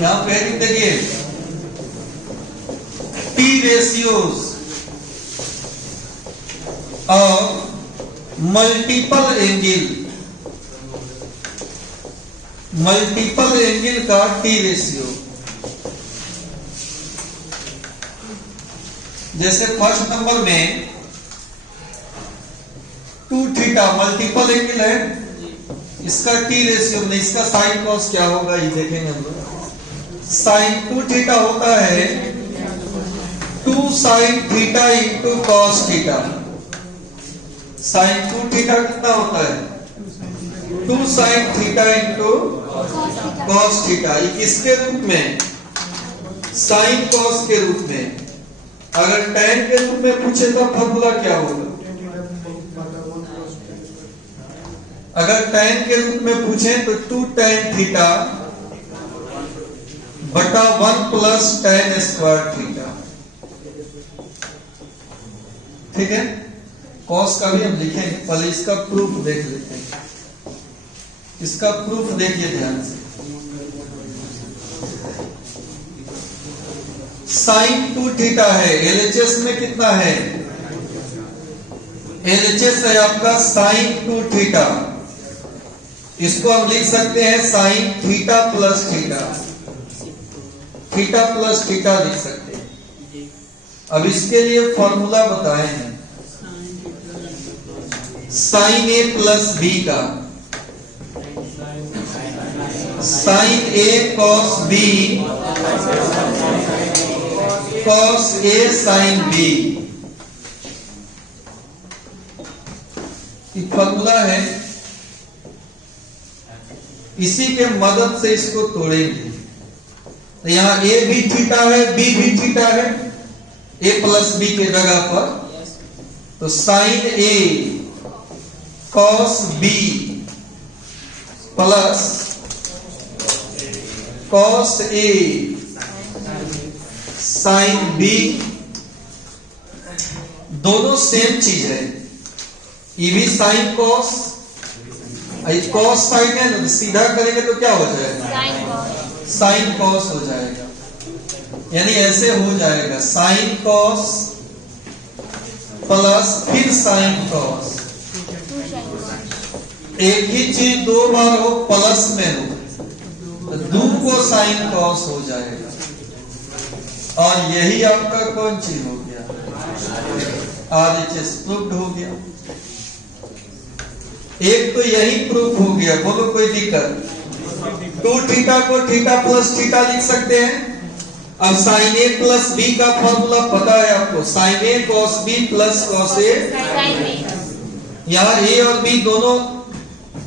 यहां पे हेडिंग देखिए, T ratios of multiple angle का टी रेशियो। जैसे फर्स्ट नंबर में 2 थीटा मल्टीपल एंगल है, इसका टी रेशियो में इसका साइन कॉस क्या होगा ये देखेंगे हम लोग। साइन 2 थीटा होता है 2 sine theta into cos theta. Sine 2 theta कितना होता है 2 sine theta into cos theta. किसके रूप में, साइन कॉस के रूप में। अगर tan के रूप में पूछे तो फॉर्मूला क्या होगा, अगर tan के रूप में पूछे तो 2 tan थीटा बटा 1 प्लस tan स्क्वायर थीटा। ठीक है, कॉस का भी हम लिखेंगे, पहले इसका प्रूफ देख लेते हैं। इसका प्रूफ देखिए ध्यान से। साइन 2 थीटा है, एलएचएस में कितना है, एलएचएस है आपका साइन 2 थीटा। इसको हम लिख सकते हैं sine theta plus theta, theta plus theta लिख सकते हैं। अब इसके लिए फॉर्मूला बताए हैं, साइन ए प्लस बी का, sign A cos B cos A sine B. ये फॉर्मूला है, इसी के मदद से इसको तोड़ेंगे। तो यहां ए भी थीटा है, बी भी थीटा है, ए प्लस बी के जगह पर। तो sign A cos B plus cos A sine B, दोनों सेम चीज है। ये भी साइन कॉस, कॉस साइन है ना, सीधा करेंगे तो क्या हो जाएगा, साइन कॉस हो जाएगा। यानी ऐसे हो जाएगा साइन कॉस प्लस फिर साइन कॉस। एक ही चीज 2 बार हो, प्लस में हो तो 2 को साइन कॉस हो जाएगा। और यही आपका कौन चीज हो गया, आरएचएस प्रूफ हो गया। एक तो यही प्रूफ हो गया, बोलो कोई दिक्कत। 2 थीटा को थीटा प्लस थीटा लिख सकते हैं। अब साइन ए प्लस बी का फॉर्मूला पता है आपको, sign A cos B plus cos A. यहाँ ए और बी दोनों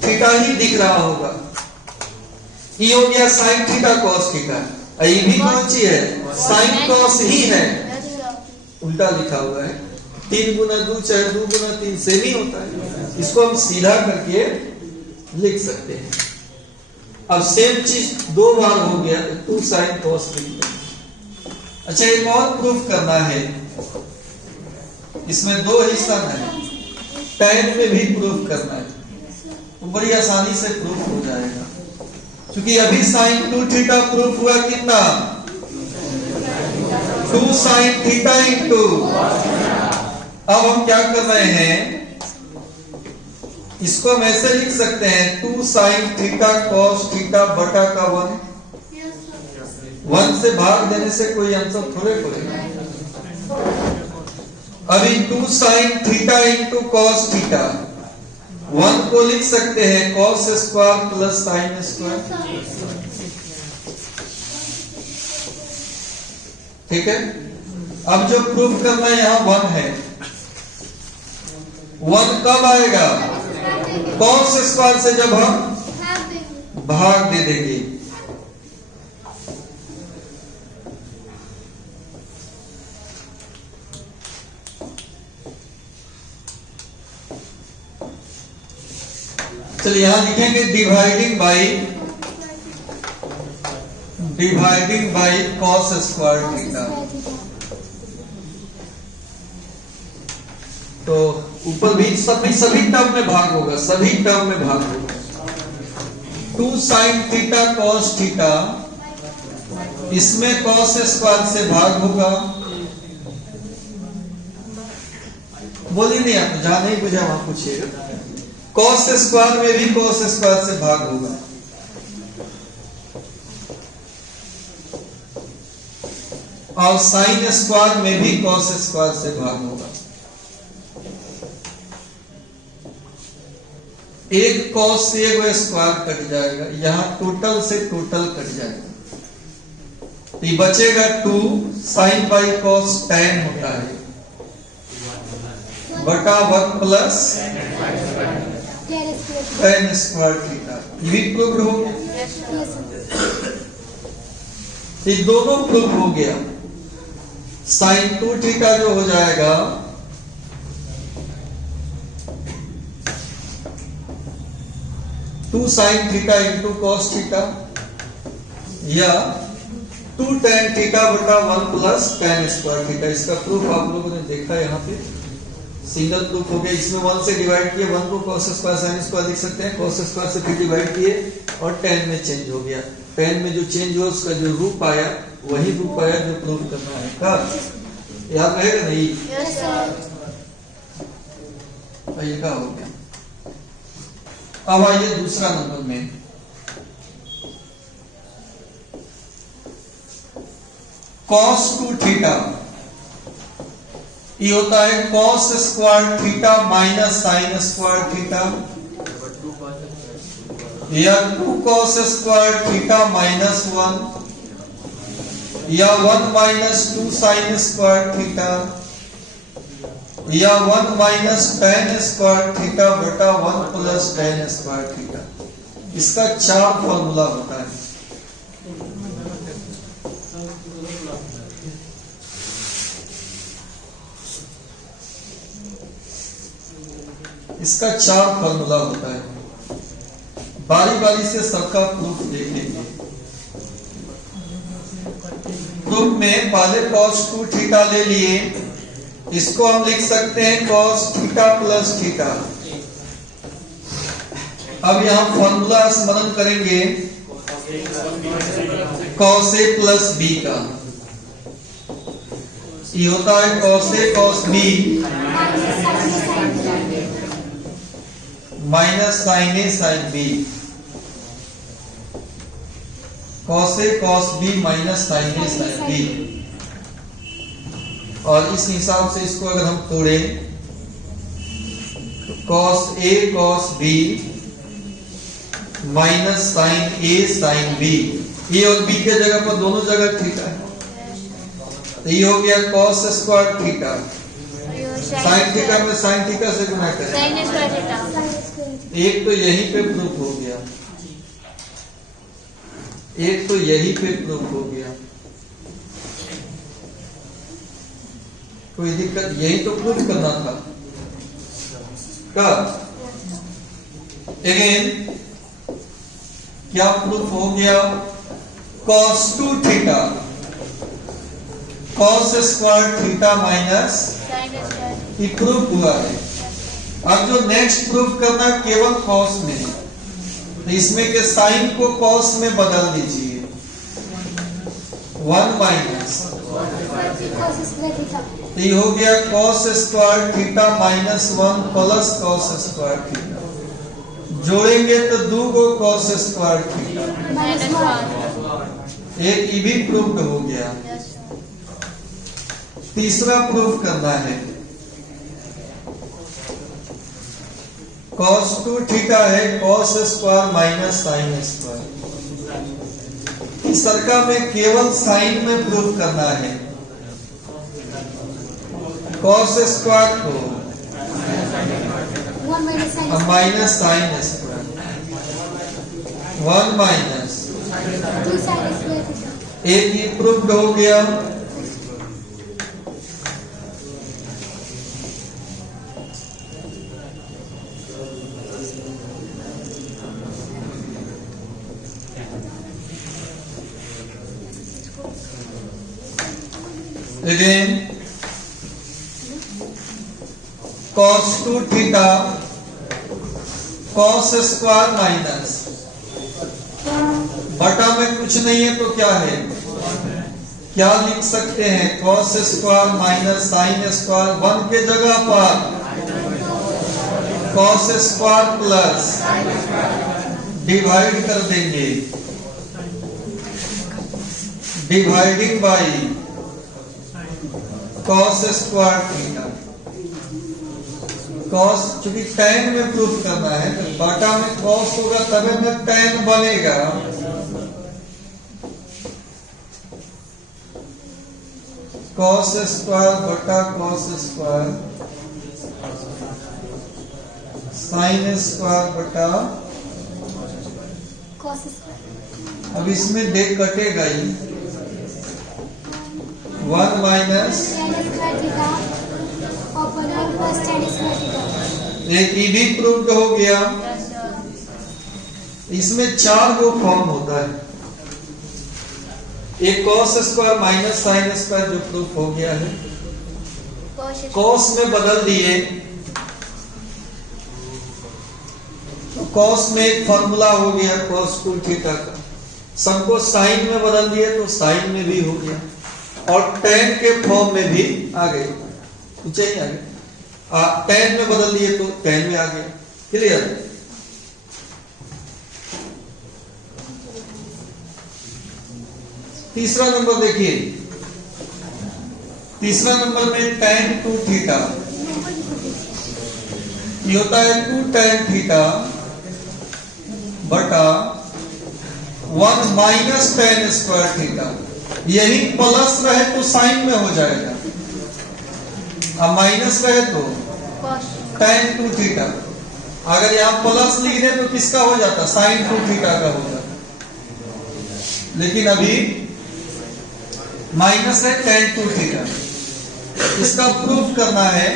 थीटा ही दिख रहा होगा। ये हो गया साइन थीटा कॉस थीटा। ये भी कौन सी है, साइन कॉस ही है, उल्टा लिखा हुआ है। 3 गुना 2 चाहे 2 गुना 3 सेम ही होता है। इसको हम सीधा करके लिख सकते हैं। अब सेम चीज 2 बार हो गया, 2 साइन कॉस थीटा। अच्छा, एक और प्रूफ करना है, इसमें 2 हिस्सा है, tan में भी प्रूफ करना है, तो बड़ी आसानी से प्रूफ हो जाएगा। क्योंकि अभी साइन 2 थीटा प्रूफ हुआ कितना, 2 साइन थीटा इंटू। अब हम क्या कर रहे हैं, इसको हम ऐसे लिख सकते हैं 2 साइन थीटा कॉस थीटा बटा का 1 से भाग देने से कोई आंसर थोड़े पड़ेगा। अभी 2 sine theta into cos theta, 1 को लिख सकते हैं cos square plus sine square. ठीक है, अब जो प्रूफ करना है यहां 1 है। 1 कब आएगा, कॉस स्क्वायर से जब हम भाग दे देंगे। चलिए यहां लिखेंगे dividing by cos square theta. तो ऊपर भी सभी टर्म में भाग होगा, सभी टर्म में भाग होगा। 2 साइन थीटा कॉस थीटा इसमें cos स्क्वायर से भाग होगा। बोलिए नहीं, आप जहां नहीं बुझा वहां पूछिएगा। cos स्क्वायर में भी cos स्क्वायर से भाग होगा। और sin स्क्वायर में भी cos स्क्वायर से भाग होगा। एक cos से एक स्क्वायर कट जाएगा, यहां टोटल से टोटल कट जाएगा, तो बचेगा 2 sin बाई cos tan होता है बटा 1 प्लस tan स्क्वायर थीटा। ये भी प्रूव हो गया, ये दोनों प्रूव हो गया। sin 2 थीटा जो हो जाएगा 2 sin theta into cos theta, या 2 tan थीटा बटा 1 प्लस tan स्क्वायर थीटा। इसका प्रूफ आप लोगों ने देखा यहाँ पे, सिंगल प्रूफ हो गया। इसमें 1 से डिवाइड किए, 1 को cos स्क्वायर sin स्क्वायर लिख सकते हैं, cos स्क्वायर से फिर डिवाइड किए और tan में चेंज हो गया। tan में जो चेंज हुआ उसका जो रूप आया वही रूप आया जो प्रूफ करना है। कब याद रहेगा नहीं? ये क्या हो गया। अब आइए दूसरा नंबर में, cos 2 थीटा, ये होता है cos square theta minus sin square theta, या 2 cos स्क्वायर थीटा माइनस 1, या 1 माइनस 2 sin स्क्वायर थीटा, या 1 माइनस tan स्क्वायर थीटा बटा 1 प्लस tan स्क्वायर थीटा। इसका 4 फॉर्मूला होता है। इसका 4 फॉर्मूला होता है। बारी बारी से सबका प्रूफ देखेंगे। प्रूफ में पहले cos 2 थीटा ले लिए, इसको हम लिख सकते हैं cos थीटा प्लस थीटा। अब यहां फॉर्मूला स्मरण करेंगे cos a प्लस b का। ये होता है cos a cos b minus sin a sin b, cos a cos b minus sin a sin b। और इस हिसाब से इसको अगर हम तोड़े, cos a cos b minus sin a sin b, ए और बी के जगह पर दोनों जगह थीटा है, तो ये हो गया cos square theta. sin theta में sin थीटा से गुना करें, एक तो यहीं पे प्रूफ हो गया, एक तो यहीं पे प्रूफ हो गया, कोई दिक्कत, यही तो प्रूफ करना था। कब अगेन क्या प्रूफ हो गया? cos 2 theta cos square theta minus, ये प्रूफ हुआ है। अब जो नेक्स्ट प्रूफ करना केवल cos में, तो इसमें के साइन को cos में बदल दीजिए, 1 माइनस, तो ये हो गया cos square theta minus 1 plus cos square theta. जोड़ेंगे तो 2 को cos स्क्वायर थीटा, एक ये भी प्रूफ हो गया। तीसरा प्रूफ करना है, cos 2 थीटा है cos square minus sin square. तीसरा में केवल साइन में प्रूफ करना है, cos स्क्वायर को माइनस sin स्क्वायर, 1 माइनस, एक ही प्रूफ हो गया। Again, cos 2 theta cos square minus, बटा में कुछ नहीं है तो क्या है क्या लिख सकते हैं? Cos square minus sine square, 1 के जगह पर कॉस स्क्वायर प्लस डिवाइड कर देंगे, dividing by cos square theta. Cos चूंकि tan में प्रूफ करना है तो बटा में कॉस होगा तभी में tan बनेगा। कॉस स्क्वायर बटा कॉस स्क्वायर साइन स्क्वायर बटा कॉस स्क्वायर। अब इसमें देख कटेगा ही 1 माइनस एक ई भी प्रूव्ड हो गया। इसमें 4 गो फॉर्म होता है। एक cos square minus sine square जो प्रूफ हो गया है, कॉस में बदल दिए तो कॉस में एक फॉर्मूला हो गया कॉस 2 थीटा का, सबको साइन में बदल दिए तो साइन में भी हो गया और tan के फॉर्म में भी आ गए, नीचे ही आ गए। tan में बदल दिए तो tan में आ गया। क्लियर? तीसरा नंबर देखिए, तीसरा नंबर में tan 2 थीटा ये होता है 2 tan थीटा बटा 1 माइनस tan स्क्वायर थीटा। यही प्लस रहे तो साइन में हो जाएगा, अब माइनस रहे तो tan 2 थीटा। अगर यहां प्लस लिख दे तो किसका हो जाता? साइन 2 थीटा का हो जाता। लेकिन अभी माइनस है tan 2 थीटा। इसका प्रूफ करना है,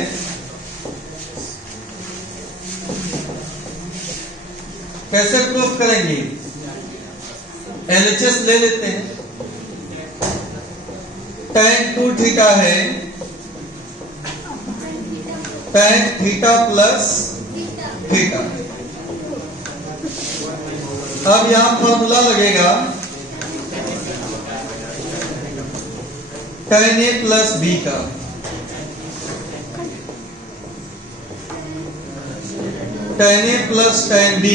कैसे प्रूफ करेंगे? LHS ले लेते हैं। tan 2 थीटा है tan थीटा प्लस थीटा। अब यहां फॉर्मूला लगेगा tan A प्लस B का। tan A plus tan B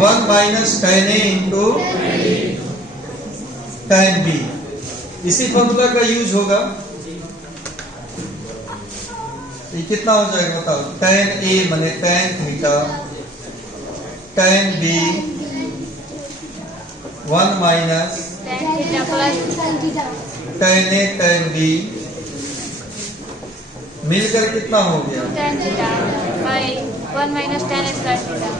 1 minus tan A into tan B। इसी फॉर्मूला का यूज होगा। ये कितना हो जाएगा बताओ? tan A माने tan theta, tan B 1 minus tan A tan B मिलकर कितना हो गया? tan theta by 1 minus tan square theta.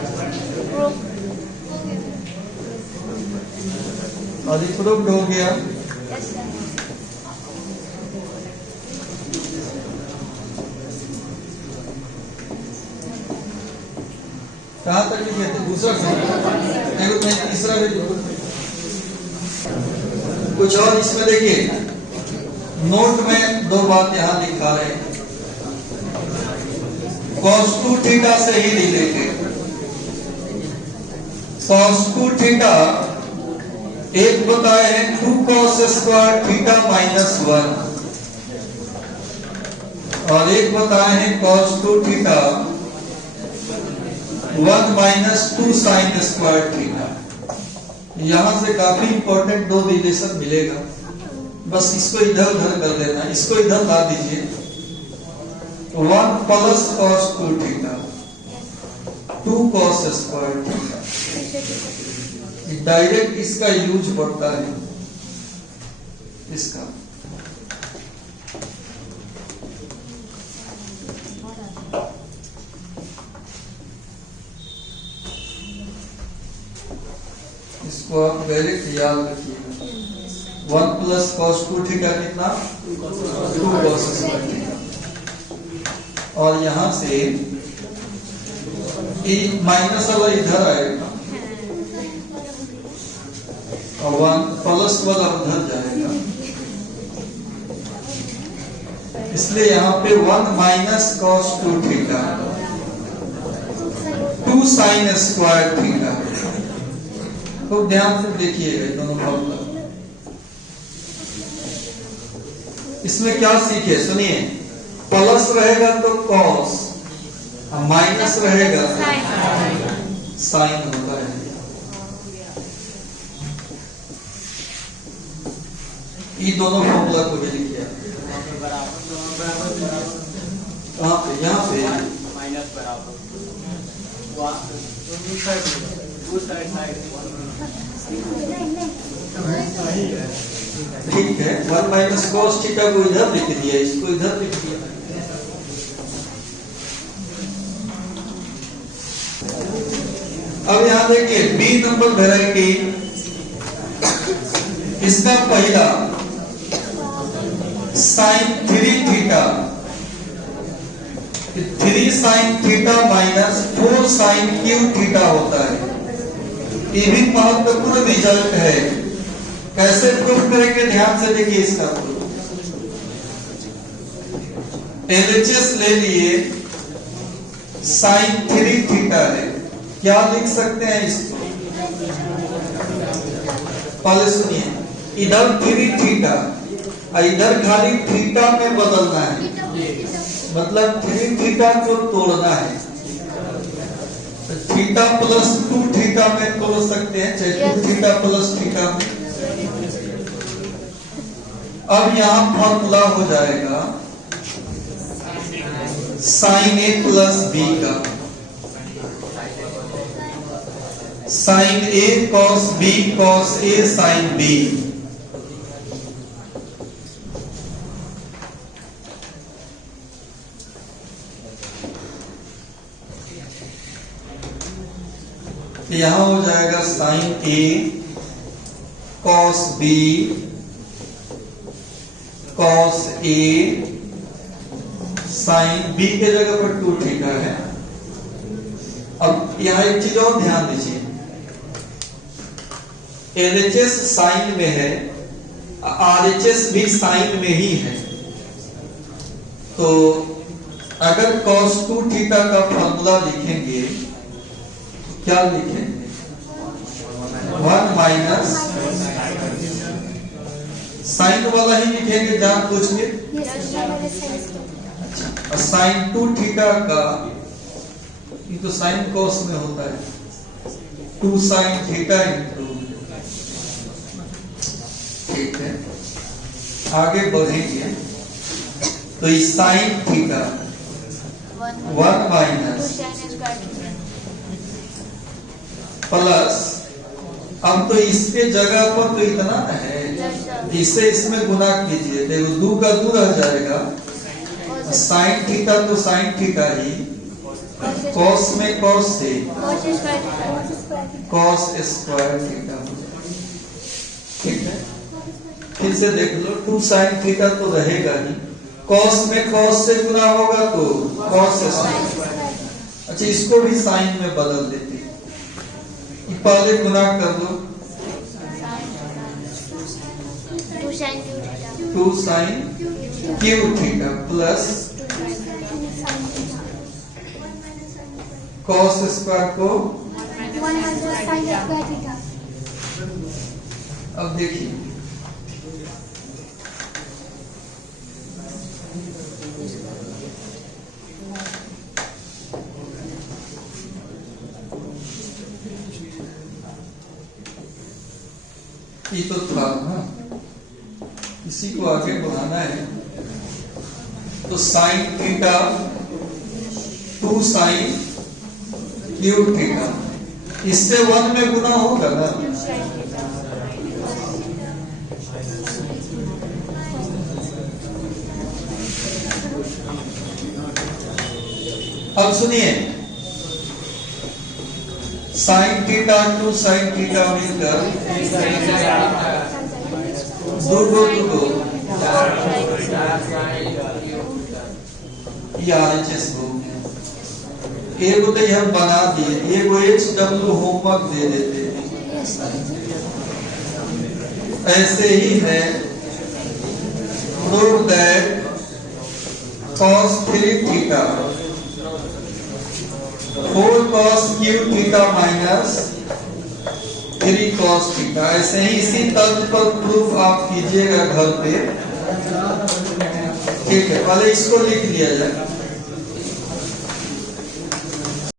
और ये प्रूव्ड हो गया। कहां तक लिखे थे? दूसरा तीसरा भी कुछ और इसमें देखिए, नोट में 2 बात यहां लिखा रहे हैं। cos 2 थीटा से ही रिलेटेड cos 2 थीटा एक बताए हैं 2 cos स्क्वायर थीटा माइनस 1 और एक बताए हैं cos 2 theta 1 minus 2 sine square theta. यहां से काफी इंपॉर्टेंट 2 रिलेशन मिलेगा, बस इसको इधर उधर कर देना, इसको इधर ला दीजिए। 1 plus cos 2 theta 2 cos square theta. Direct इसका यूज पड़ता है, इसका इसको आप डायरेक्ट याद रखिएगा। 1 प्लस cos 2 थीटा कितना? 2 cos स्क्वायर थीटा। और यहां से माइनस वाला इधर आएगा और 1 प्लस वाला उधर जाएगा, इसलिए यहां पे 1 minus cos 2 theta 2 sine square theta खूब ध्यान से देखिएगा ये दोनों फॉर्मूला। इसमें क्या सीखे सुनिए, प्लस रहेगा तो कॉस, माइनस रहेगा साइन होता है। ये दोनों फॉर्मूला को भी लिखिए। कहाँ पे? यहाँ पे माइनस बराबर ठीक है। 1 माइनस कॉस थीटा को इधर लिख दिया, इसको इधर लिख दिया। अब यहां देखिए बी नंबर वेराइटी, इसका पहला sine 3 theta, 3 sine theta minus 4 sine cube theta होता है। ये भी महत्वपूर्ण रिजल्ट है। कैसे प्रूफ करेंगे? ध्यान से देखिए इसका प्रूफ। एलएचएस ले लिए, साइन 3 थीटा है, क्या लिख सकते हैं इसको? पहले सुनिए, इधर 3 थीटा, इधर खाली थीटा में बदलना है, मतलब 3 थीटा को तोड़ना है। थीटा प्लस 2 थीटा में तोड़ सकते हैं, चाहे 2 थीटा प्लस थीटा में। अब यहां फॉर्मूला हो जाएगा साइन ए प्लस बी का, sign A cos B cos A sine B. यहां हो जाएगा sign A cos B cos A sine B के जगह पर 2 थीटा है। अब यहां एक चीज और ध्यान दीजिए, एलएचएस साइन में है, आरएचएस भी साइन में ही है। तो अगर cos 2 थीटा का फॉर्मूला लिखेंगे तो क्या लिखेंगे? 1 माइनस साइन वाला ही लिखेंगे जान पूछ के। अच्छा, साइन 2 थीटा का, ये तो साइन कॉस में होता है, 2 साइन थीटा इंटू, ठीक है। आगे बढ़ेंगे तो इस साइन थीटा 1 माइनस प्लस, अब तो इसके जगह पर तो इतना है, इसे इसमें गुना कीजिए, देखो 2 का 2 रह जाएगा, साइन थीटा तो साइन थीटा ही, कॉस में कॉस से कॉस स्क्वायर थीटा, ठीक है। फिर से देख लो, 2 साइन थीटा तो रहेगा ही, कॉस में कॉस से गुना होगा तो कॉस स्क्वायर। अच्छा, इसको भी साइन में बदल देते, पहले गुना कर दो, 2 sine cube theta plus cos square को 1 माइनस साइन स्क्वायर थीटा। अब देखिए ये तो था ना, इसी को आगे बढ़ाना है। तो sine theta 2 sine cube theta, इससे 1 में गुना होगा ना। अब सुनिए, साइन थीटा 2 साइन थीटा मिलकर 2 2 2 ये आरएचएस हो गया। एक तो हम बना दिए, एक HW होमवर्क दे देते हैं, ऐसे ही है। Prove that cos 3 theta 4 cos q theta minus 3 cos theta. ऐसे ही इसी तर्क पर प्रूफ आप कीजिएगा घर पे। ठीक है, पहले इसको लिख लिया जाए।